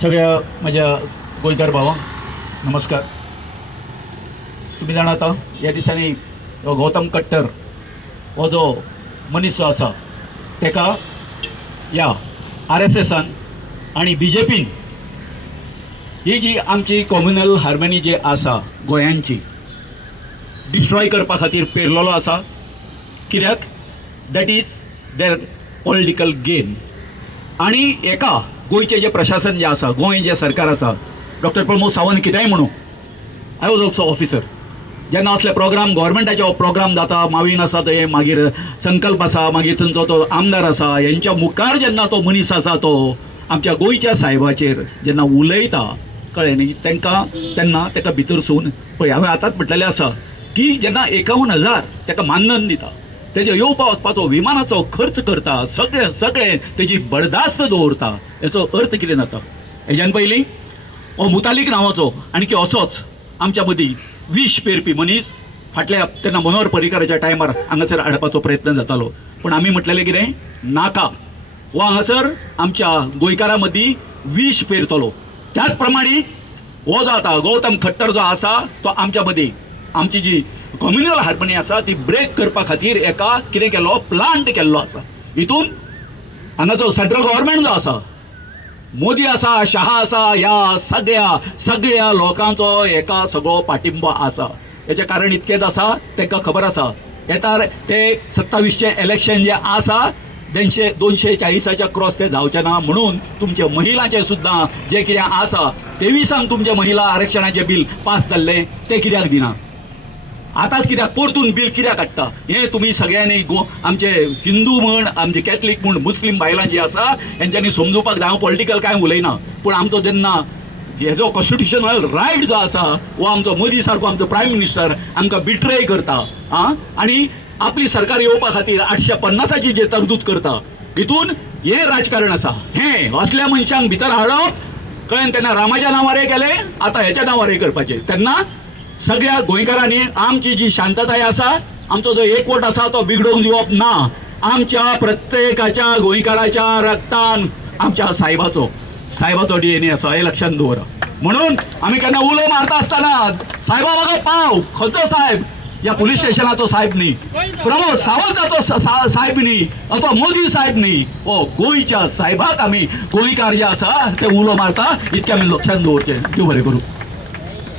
सगळ्या माझ्या गोंयकार भावांक नमस्कार. तुम्ही जाणात ह्या दिसांनी गौतम कट्टर हो जो मनीस जो आसा तेका या RSSन आणि BJPन ही जी आमची कॉम्युनल हार्मनी जी आसा गोंयांची डिस्ट्रॉय करपा खातीर पेरलेलो आसा. कित्याक that is there political gain. आणि एका गोंयचें जे प्रशासन जे आसा, गोंय जे सरकार आसा, डॉक्टर प्रमोद सावंत कितेंय म्हणू, आय वॉज ऑल्सो ऑफिसर. जेन्ना असले प्रोग्राम गव्हर्मेंटाचे प्रोग्राम जाता, मावीन आसा ते, मागीर संकल्प आसा, मागीर थंयचो तो आमदार आसा, हेंच्या मुखार जेन्ना तो मनीस आसा तो आमच्या गोंयच्या साहेबाचेर जेन्ना उलयता, कळ्ळें न्ही, तेन्ना तेका भितरसून पळय हांवें आतांच म्हटलेलें आसा की जेन्ना 51,000 तेका मानधन दिता, तेजे येवपा वचपाचो विमानाचो खर्च करता, सगळें तेजी बरदास्त दवरता, हेचो अर्थ कितें जाता? हेज्यान पयलीं हो मुतालीक नांवाचो आणखी असोच आमच्या मदीं विश पेरपी मनीस फाटल्या तेन्ना मनोहर पर्रीकाराच्या टायमार हांगासर हाडपाचो प्रयत्न जातालो. पूण आमी म्हटलेलें कितें, नाका, हो हांगासर आमच्या गोंयकारां मदीं विश पेरतलो. त्याच प्रमाणे हो जो आता गौतम खट्टर जो आसा तो आमच्या मदीं आमची जी कम्युनल हार्मनी आसा ती ब्रेक करपा खातीर एका कितें केलो, प्लांट केल्लो आसा. हितून हांगाचो सेंट्रल गव्हर्मेंट जो आसा, मोदी आसा, शहा आसा, ह्या सगळ्या लोकांचो एका सगळो पाठिंबो आसा. हेचें कारण इतकेंच आसा, तांकां खबर आसा येता ते 27चें इलेक्शन जे आसा 240च्या क्रॉस ते जावचे ना, म्हणून तुमचे महिलांचे सुद्दां जे कितें आसा 23 तुमचे महिला आरक्षणाचें बिल पास जाल्लें ते कित्याक दिना? आतांच कित्याक परतून बिल कित्याक काडटा? हे तुमी सगळ्यांनी आमचे हिंदू म्हण, आमचे कॅथलीक म्हण, मुस्लीम बायलां जी आसा हेंच्यांनी समजुपाक जाय. हांव पॉलिटिकल कांय उलयना, पूण आमचो जेन्ना हेजो कॉन्स्टिट्युशनल रायट जो आसा हो आमचो मोदी सारको आमचो प्रायम मिनिस्टर आमकां बिट्रेय करता आनी आपली सरकार येवपा खातीर 850ची जे तरतूद करता, हितून हे राजकारण आसा. हे असल्या मनशांक भितर हाडप, कळ्ळें? तेन्ना रामाच्या नांवारय केले, आतां हेच्या नांवारय करपाचें. तेन्ना सगळ्या गोंयकारांनी आमची जी शांतताय आसा, आमचो जो एकवट आसा तो बिगडोवंक दिवप ना. आमच्या प्रत्येकाच्या गोंयकाराच्या रक्तान आमच्या साहेबाचो DNA आसा, हे लक्षात दवरा. म्हणून आमी केन्ना उलो मारता आसतना साहेबा म्हाका पाव, खंयचो साहेब? या पुलीस स्टेशनाचो साहेब न्ही, प्रमोद सावंताचो साहेब न्ही, अथवा मोदी साहेब न्ही, हो गोंयच्या साहेबाक आमी गोंयकार जे आसा ते उलो मारता, इतकें आमी लक्षात दवरचें. देव बरें करूं.